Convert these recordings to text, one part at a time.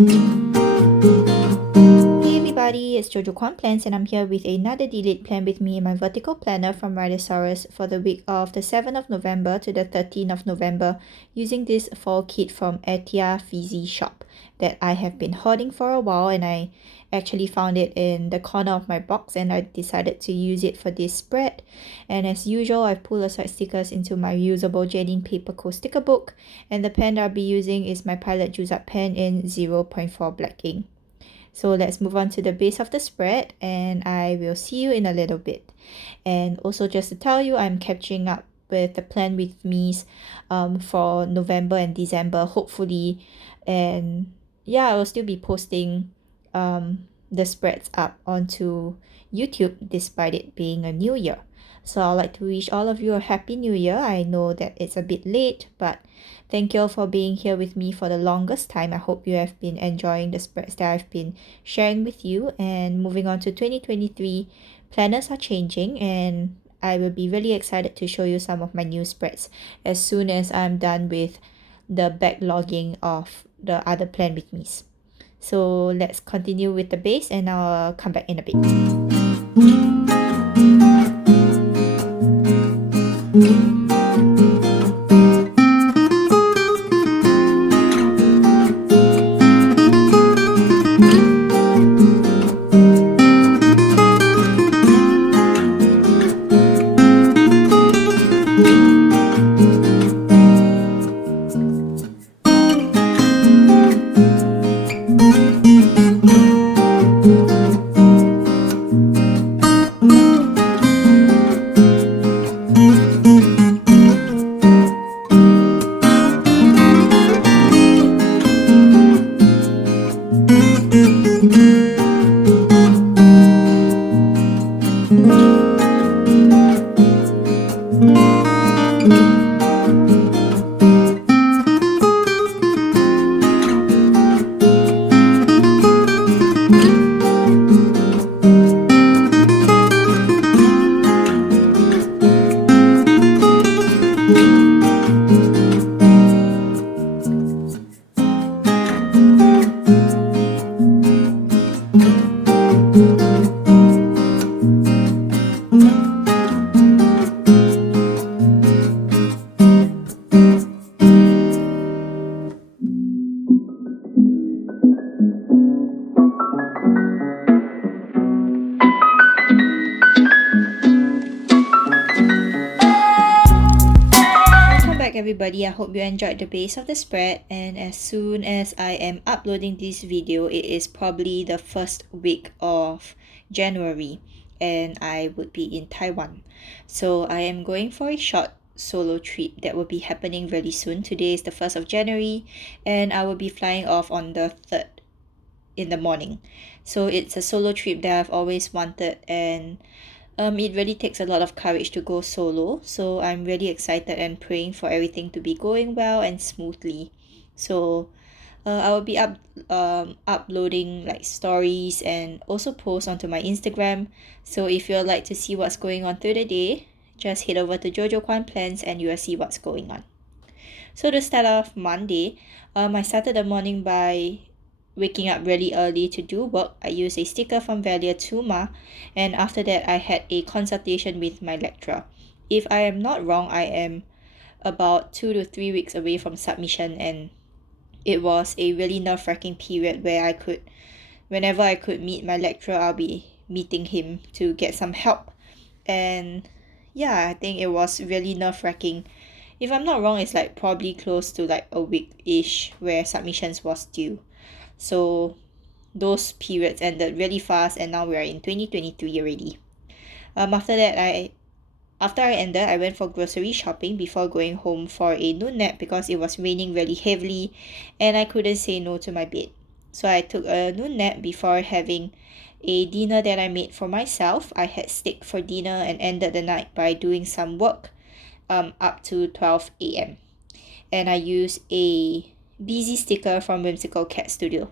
Hey everybody, it's Jojo Kwan Plans and I'm here with another delete plan with me in my vertical planner from Rhizosaurus for the week of the 7th of November to the 13th of November using this fall kit from etiafizzyshop that I have been hoarding for a while, and I actually found it in the corner of my box and I decided to use it for this spread. And as usual, I've pulled aside stickers into my reusable Jadine paper coat sticker book, and the pen that I'll be using is my Pilot Juice Up pen in 0.4 black ink. So let's move on to the base of the spread and I will see you in a little bit. And also just to tell you, I'm catching up with the plan with me's for November and December hopefully. And yeah, I will still be posting the spreads up onto YouTube despite it being a new year. So I'd like to wish all of you a happy new year. I know that it's a bit late, but thank you all for being here with me for the longest time. I hope you have been enjoying the spreads that I've been sharing with you. And moving on to 2023, planners are changing and I will be really excited to show you some of my new spreads as soon as I'm done with the backlogging of the other plan with me's. So let's continue with the base and I'll come back in a bit. Everybody, I hope you enjoyed the base of the spread, and as soon as I am uploading this video, it is probably the first week of January and I would be in Taiwan. So I am going for a short solo trip that will be happening really soon. Today is the 1st of January and I will be flying off on the 3rd in the morning. So it's a solo trip that I've always wanted, and it really takes a lot of courage to go solo, so I'm really excited and praying for everything to be going well and smoothly. So I will be uploading like stories and also post onto my Instagram. So if you'd like to see what's going on through the day, just head over to Jojo Kwan Plans and you will see what's going on. So to start off Monday, I started the morning by waking up really early to do work. I used a sticker from Valia Tuma, and after that I had a consultation with my lecturer. If I am not wrong, I am about 2 to 3 weeks away from submission, and it was a really nerve-wracking period where whenever I could meet my lecturer, I'll be meeting him to get some help. And yeah, I think it was really nerve-wracking. If I'm not wrong, it's like probably close to like a week-ish where submissions was due. So those periods ended really fast and now we're in 2023 already. After I ended, I went for grocery shopping before going home for a noon nap because it was raining really heavily and I couldn't say no to my bed. So I took a noon nap before having a dinner that I made for myself. I had steak for dinner and ended the night by doing some work up to 12 a.m. And I used a busy sticker from Whimsical Cat Studio.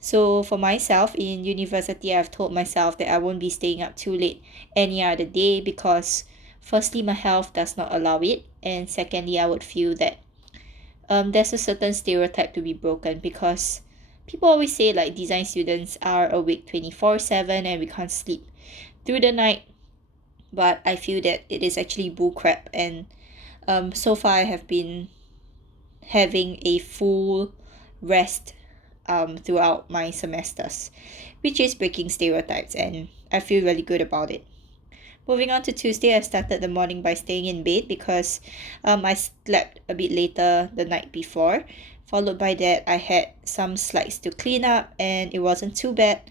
So for myself in university, I've told myself that I won't be staying up too late any other day because firstly, my health does not allow it, and secondly, I would feel that there's a certain stereotype to be broken because people always say like design students are awake 24/7 and we can't sleep through the night, but I feel that it is actually bull crap. And so far I have been having a full rest throughout my semesters, which is breaking stereotypes, and I feel really good about it. Moving on to Tuesday, I started the morning by staying in bed because I slept a bit later the night before. Followed by that, I had some slides to clean up and it wasn't too bad.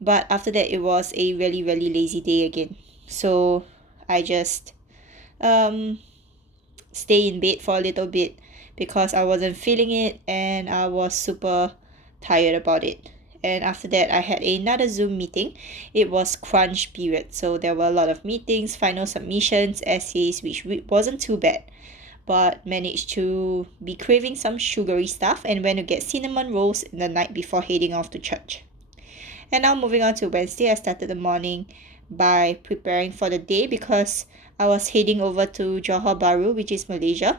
But after that, it was a really, really lazy day again. So I just um stay in bed for a little bit because I wasn't feeling it and I was super tired about it. And after that, I had another Zoom meeting. It was crunch period, so there were a lot of meetings, final submissions, essays, which wasn't too bad, but managed to be craving some sugary stuff and went to get cinnamon rolls in the night before heading off to church. And now moving on to Wednesday, I started the morning by preparing for the day because I was heading over to Johor Bahru, which is Malaysia.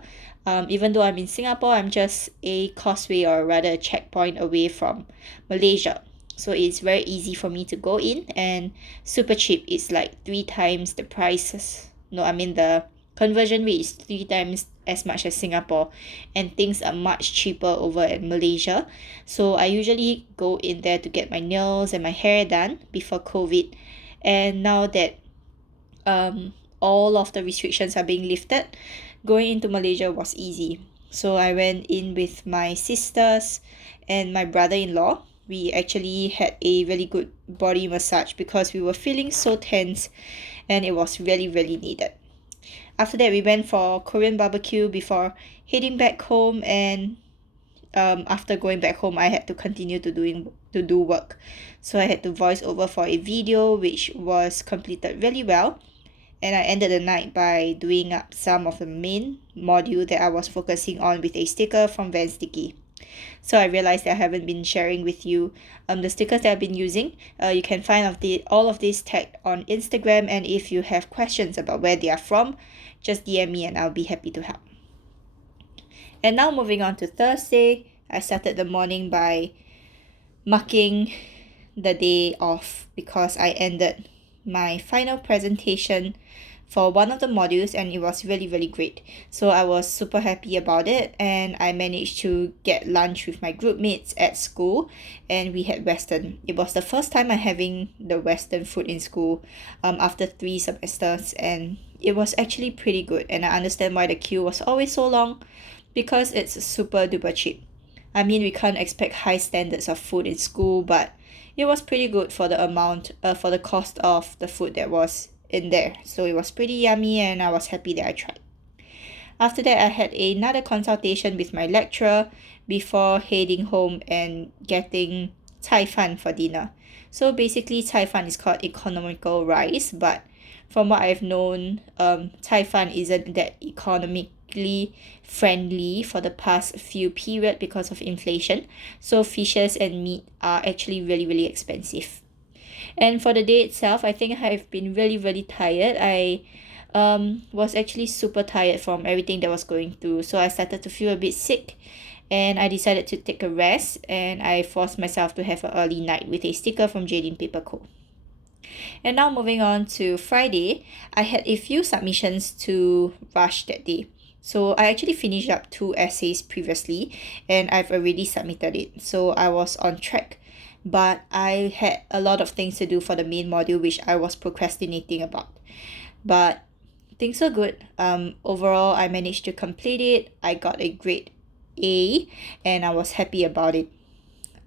Even though I'm in Singapore, I'm just a causeway or rather a checkpoint away from Malaysia. So it's very easy for me to go in and super cheap. It's like 3 times the prices. No, I mean the conversion rate is 3 times as much as Singapore, and things are much cheaper over at Malaysia. So I usually go in there to get my nails and my hair done before COVID. And now that all of the restrictions are being lifted, going into Malaysia was easy. So I went in with my sisters and my brother-in-law. We actually had a really good body massage because we were feeling so tense and it was really, really needed. After that, we went for Korean barbecue before heading back home, and after going back home, I had to continue to do work. So I had to voice over for a video which was completed really well, and I ended the night by doing up some of the main module that I was focusing on with a sticker from Van Sticky. So I realized that I haven't been sharing with you the stickers that I've been using. You can find all of these tagged on Instagram, and if you have questions about where they are from, just DM me and I'll be happy to help. And now moving on to Thursday, I started the morning by marking the day off because I ended my final presentation for one of the modules and it was really, really great. So I was super happy about it, and I managed to get lunch with my group mates at school and we had Western. It was the first time I'm having the Western food in school after 3 semesters, and it was actually pretty good, and I understand why the queue was always so long because it's super duper cheap. I mean, we can't expect high standards of food in school, but it was pretty good for the amount, for the cost of the food that was in there. So it was pretty yummy and I was happy that I tried. After that, I had another consultation with my lecturer before heading home and getting cai fan for dinner. So basically, cai fan is called economical rice, but from what I've known, cai fan isn't that economically friendly for the past few period because of inflation. So fishes and meat are actually really, really expensive. And for the day itself, I think I've been really, really tired. I was actually super tired from everything that was going through. So I started to feel a bit sick and I decided to take a rest, and I forced myself to have an early night with a sticker from Jadine Paper Co. And now moving on to Friday, I had a few submissions to rush that day. So I actually finished up 2 essays previously and I've already submitted it. So I was on track, but I had a lot of things to do for the main module which I was procrastinating about. But things were good. Overall, I managed to complete it. I got a grade A and I was happy about it.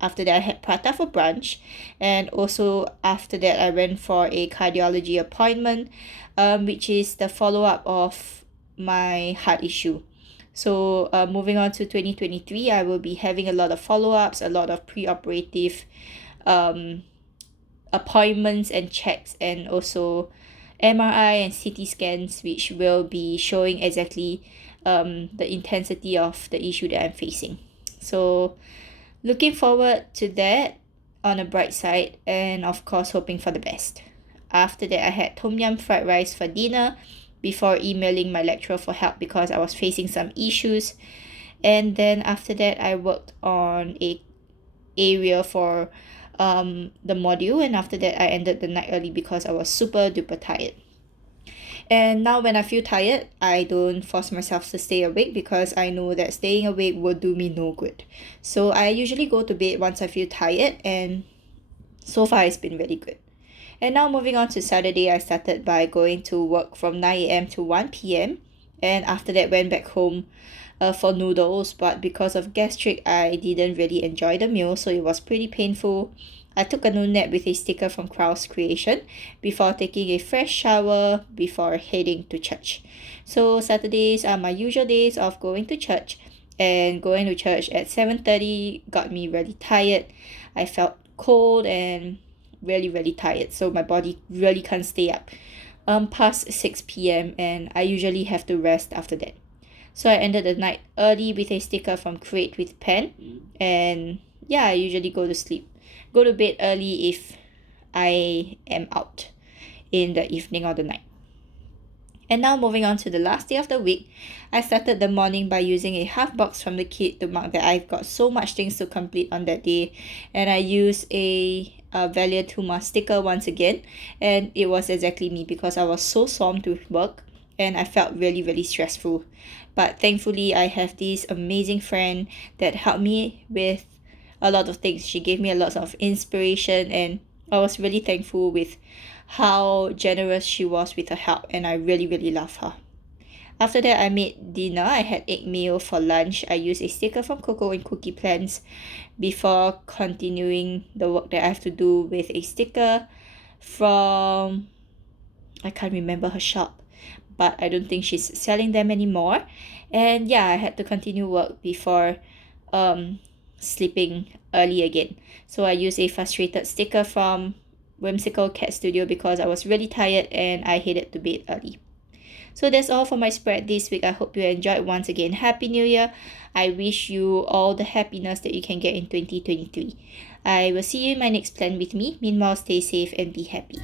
After that, I had prata for brunch, and also after that I went for a cardiology appointment, which is the follow-up of my heart issue. So moving on to 2023, I will be having a lot of follow-ups, a lot of pre-operative appointments and checks, and also MRI and CT scans, which will be showing exactly the intensity of the issue that I'm facing. So looking forward to that on a bright side, and of course hoping for the best. After that, I had tom yum fried rice for dinner before emailing my lecturer for help because I was facing some issues. And then after that, I worked on area for the module, and after that I ended the night early because I was super duper tired. And now when I feel tired, I don't force myself to stay awake because I know that staying awake will do me no good. So I usually go to bed once I feel tired, and so far it's been really good. And now moving on to Saturday, I started by going to work from 9 a.m. to 1 p.m. And after that went back home for noodles, but because of gastric, I didn't really enjoy the meal, so it was pretty painful. I took a noon nap with a sticker from Kraus Creation before taking a fresh shower before heading to church. So Saturdays are my usual days of going to church, and going to church at 7:30 got me really tired. I felt cold and really tired, so my body really can't stay up past 6 p.m. and I usually have to rest after that. So I ended the night early with a sticker from Create with Pen, and yeah, I usually go to bed early if I am out in the evening or the night. And now moving on to the last day of the week, I started the morning by using a half box from the kit to mark that I've got so much things to complete on that day, and I used a Valia Tuma sticker once again, and it was exactly me because I was so swamped with work and I felt really stressful. But thankfully, I have this amazing friend that helped me with a lot of things. She gave me a lot of inspiration, and I was really thankful with how generous she was with her help, and I really love her. After that, I made dinner. I had egg meal for lunch. I used a sticker from Coco and Cookie Plans before continuing the work that I have to do with a sticker from, I can't remember her shop, but I don't think she's selling them anymore. And yeah, I had to continue work before sleeping early again. So I used a frustrated sticker from Whimsical Cat Studio because I was really tired and I headed to bed early. So that's all for my spread this week. I hope you enjoyed. Once again, Happy New Year. I wish you all the happiness that you can get in 2023. I will see you in my next plan with me. Meanwhile, stay safe and be happy.